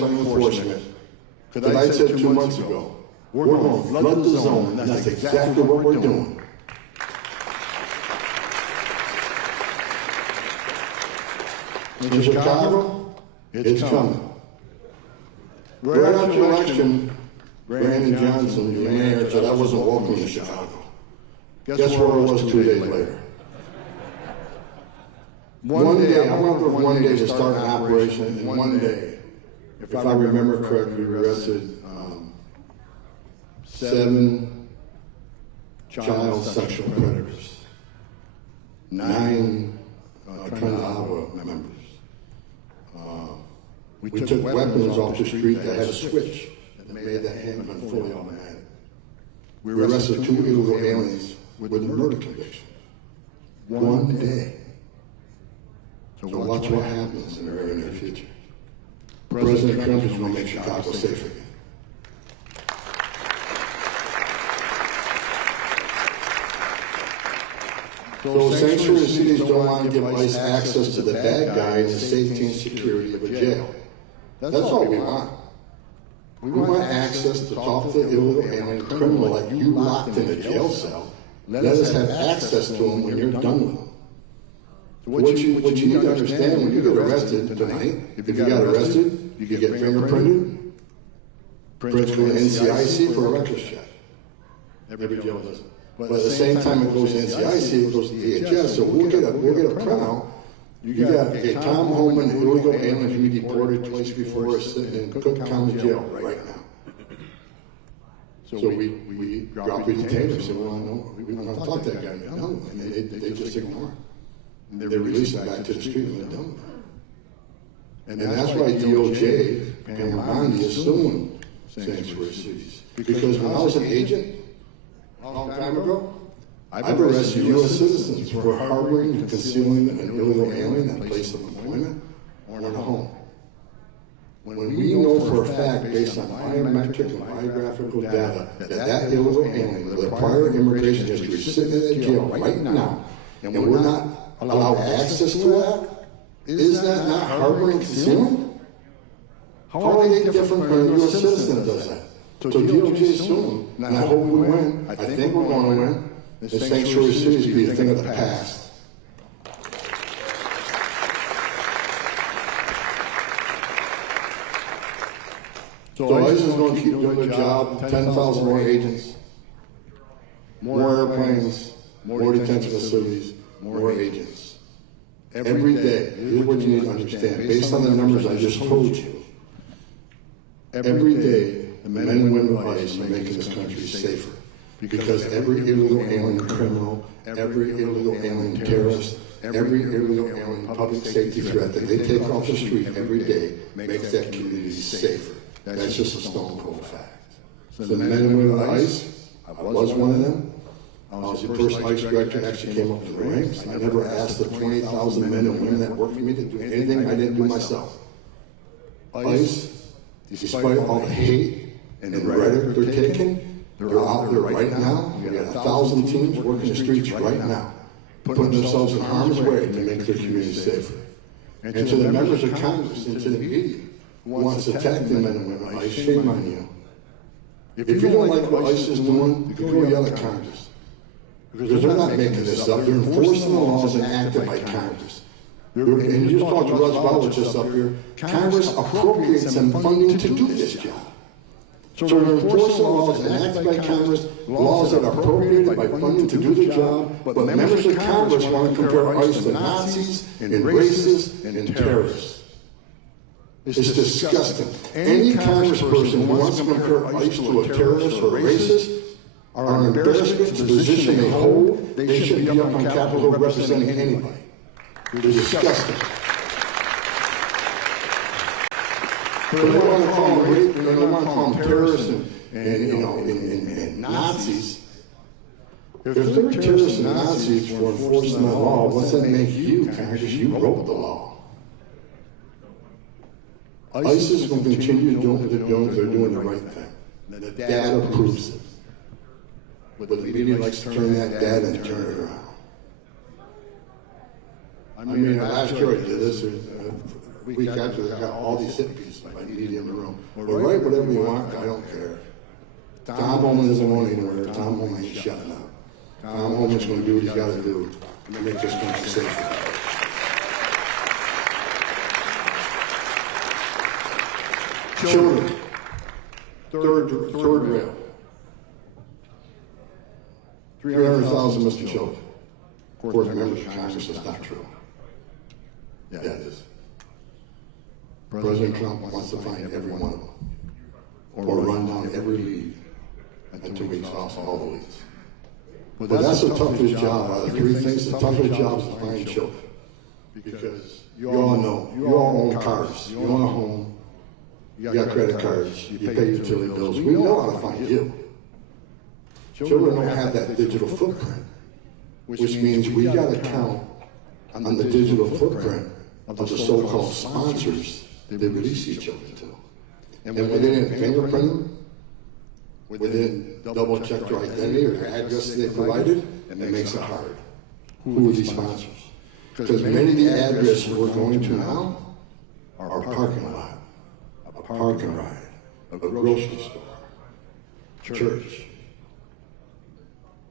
by enforcement, because I said 2 months ago, we're going to flood the zone, and that's exactly what we're doing. In Chicago, it's coming. Right after the election, Brandon Johnson, the mayor, said I wasn't welcome to Chicago. Guess where I was 2 days later? One day, I went for 1 day to start an operation, and 1 day, if I remember correctly, we arrested 7 child sexual predators, 9 Trinidad members. We took weapons off the street that had a switch that made that handgun fully automatic. We arrested 2 illegal aliens with a murder conviction. 1 day. So watch what happens in the very near future. President Trump is going to make Chicago safe again. So sanctuary cities don't want to give ICE access to the bad guy and the safety and security of a jail. That's all we want. We want access to talk to the illegal alien criminal like you locked in a jail cell. Let us have access to them when you're done with them. So what you need to understand when you get arrested tonight, if you got arrested, you get fingerprinted, printed to the NCIC for a records check. Every jail does it. But at the same time it goes to NCIC, it goes to DHS, so we'll get a printout. You got Tom Homan, illegal alien who we deported twice before, sitting in Cook County Jail right now. So we drop you detained and say, well, no, we want to talk to that guy. No, and they just ignore him. And they release him back to the street and they're done with him. And that's why DOJ, Pam Bondi, is suing sanctuary cities. Because when I was an agent, a long time ago, I've arrested U.S. citizens for harboring and concealing an illegal alien in place of employment or in a home. When we know for a fact, based on biometric and biographical data, that illegal alien with a prior immigration history is sitting in that jail right now, and we're not allowed access to that, is that not harboring and concealing? How are they different when a U.S. citizen does that? So DOJ is suing, and I hope we win. I think we're going to win. The sanctuary cities be a thing of the past. So ICE is going to keep doing their job, 10,000 more agents, more airplanes, more detention facilities, more agents. Every day, here's what you need to understand, based on the numbers I just told you, every day, the men and women of ICE are making this country safer. Because every illegal alien criminal, every illegal alien terrorist, every illegal alien public safety threat that they take off the street every day makes that community safer. That's just a stone cold fact. So the men and women of ICE, I was one of them. I was the first ICE director that actually came up to the ranks. I never asked the 20,000 men and women that worked for me to do anything I didn't do myself. ICE, despite all the hate and the rhetoric they're taking, they're out there right now. We got 1,000 teams working the streets right now, putting themselves in harm's way to make their community safer. And to the members of Congress and to the media who wants to attack the men and women of ICE, shame on you. If you don't like what ICE is doing, you can go yell at Congress. Because they're not making this up. They're enforcing the laws enacted by Congress. And you just talked to Russ Bowler just up here. Congress appropriates them funding to do this job. So they're enforcing laws enacted by Congress, laws that are appropriated by funding to do the job, but members of Congress want to compare ICE to Nazis and racists and terrorists. It's disgusting. Any congressperson who wants to compare ICE to a terrorist or a racist are an embarrassment to the position they hold. They shouldn't be up on Capitol Hill representing anybody. They're disgusting. They don't want to call them rape, they don't want to call them terrorists and Nazis. If they're terrorists and Nazis for enforcing that law, what's that make you, Congress? You wrote the law. ICE is going to continue doing what they're doing because they're doing the right thing. The data proves it. But the media likes to turn that data and turn it around. I mean, last year I did this, a week after they got all these hippies please, if I need you in the room. Or write whatever you want, I don't care. Tom Homan isn't going anywhere. Tom Homan ain't shutting up. Tom Homan's going to do what he's got to do to make this country safer. Children. Third rail. 300,000 missing children. Of course, members of Congress, that's not true. Yeah, it is. President Trump wants to find every one of them, or run down every lead until we exhaust all the leads. But that's the toughest job out of the three things. The toughest job is to find children. Because you all know, you all own cars, you own a home, you got credit cards, you pay utility bills. We know how to find you. Children don't have that digital footprint, which means we got to count on the digital footprint of the so-called sponsors they release these children to. And when they didn't fingerprint them, when they didn't double-check their identity or their address they provided, it makes it hard. Who are these sponsors? Because many of the addresses we're going to now are a parking lot, a parking ride, a grocery store, church.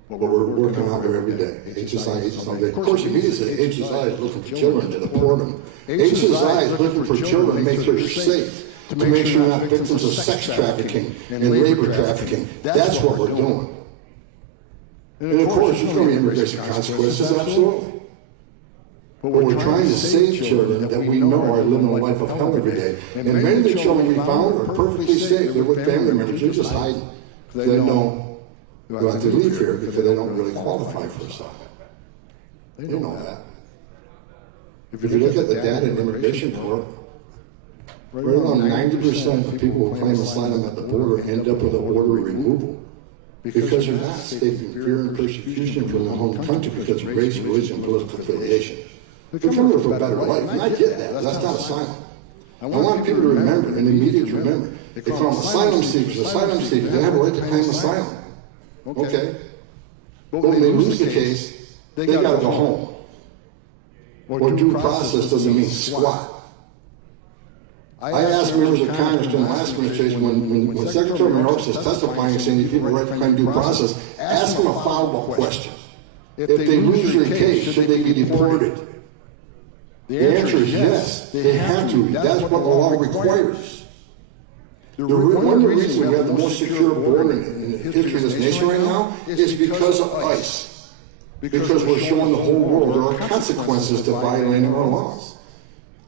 But we're working out there every day. HSI. Of course, you immediately say HSI is looking for children to deport them. HSI is looking for children to make sure they're safe, to make sure they're not victims of sex trafficking and labor trafficking. That's what we're doing. And of course, there's going to be immigration consequences, absolutely. But we're trying to save children that we know are living a life of hell every day. And many of the children we found are perfectly safe. They're with family members. They're just hiding because they know they'll have to leave here because they don't really qualify for asylum. They know that. If you look at the data in immigration court, right around 90% of people who claim asylum at the border end up with an order of removal because they're not escaping fear and persecution from their home country because of race, religion, political affiliation. They're coming for a better life, and I get that. That's not asylum. I want people to remember, and the media to remember. They call them asylum seekers. Asylum seekers. They have a right to claim asylum. Okay. But when they lose the case, they got to go home. Or due process doesn't mean squat. I asked members of Congress during the last administration when Secretary Mayorkas is testifying saying that people have a right to claim due process, ask them a follow-up question. If they lose their case, should they be deported? The answer is yes, they have to. That's what the law requires. One of the reasons we have the most secure border in the history of this nation right now is because of ICE. Because we're showing the whole world there are consequences to violating our laws.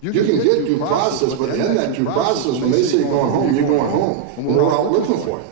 You can get due process, but in that due process, when they say you're going home, you're going home. And we're out looking for you.